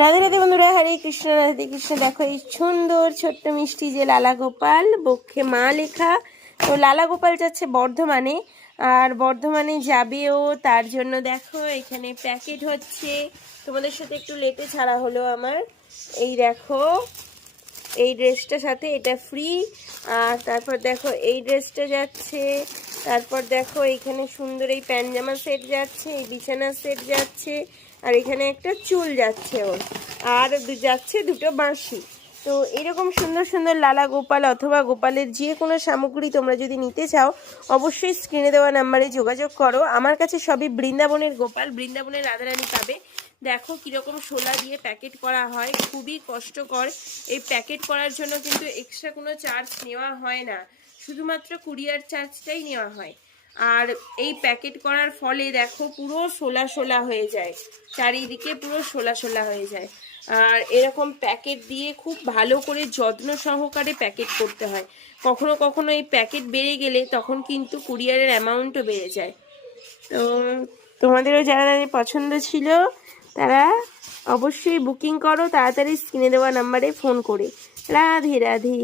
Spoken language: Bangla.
রাধে রাধে বন্ধুরা, হরে কৃষ্ণ রাধে কৃষ্ণ। দেখো এই সুন্দর ছোট্ট মিষ্টি যে লালা গোপাল, বক্ষে মা লেখা। তো লালা গোপাল যাচ্ছে বর্ধমানে, আর বর্ধমানে যাবেও, তার জন্য দেখো এখানে প্যাকেট হচ্ছে। তোমাদের সাথে একটু লেটে ছাড়া হলো আমার। এই দেখো এই ড্রেসটার সাথে এটা ফ্রি। আর তারপর দেখো এই ড্রেসটা যাচ্ছে। তারপর দেখো এইখানে সুন্দর এই প্যানজামা সেট যাচ্ছে, এই বিছানা সেট যাচ্ছে, আর এখানে একটা চুল যাচ্ছে ওর, আর যাচ্ছে দুটো বাঁশি। তো এরকম সুন্দর সুন্দর লালা গোপাল অথবা গোপালের যে কোনো সামগ্রী তোমরা যদি নিতে চাও, অবশ্যই স্ক্রিনে দেওয়া নাম্বারে যোগাযোগ করো। আমার কাছে সবই বৃন্দাবনের গোপাল, বৃন্দাবনের রাধারানী পাবে। দেখো কীরকম শোলা দিয়ে প্যাকেট করা হয়, খুবই কষ্টকর। এই প্যাকেট করার জন্য কিন্তু এক্সট্রা কোনো চার্জ নেওয়া হয় না, শুধুমাত্র কুরিয়ার চার্জটাই নেওয়া হয়। আর এই প্যাকেট করার ফলে দেখো পুরো শোলা শোলা হয়ে যায়, চারিদিকে পুরো শোলা শোলা হয়ে যায়। আর এরকম প্যাকেট দিয়ে খুব ভালো করে যত্ন সহকারে প্যাকেট করতে হয়। কখনো কখনো এই প্যাকেট বেড়ে গেলে তখন কিন্তু কুরিয়ারের অ্যামাউন্টও বেড়ে যায়। তো তোমাদেরও যারা যাদের পছন্দ ছিল তারা অবশ্যই বুকিং করো তাড়াতাড়ি স্ক্রিনে দেওয়া নাম্বারে ফোন করে। রাধে রাধে।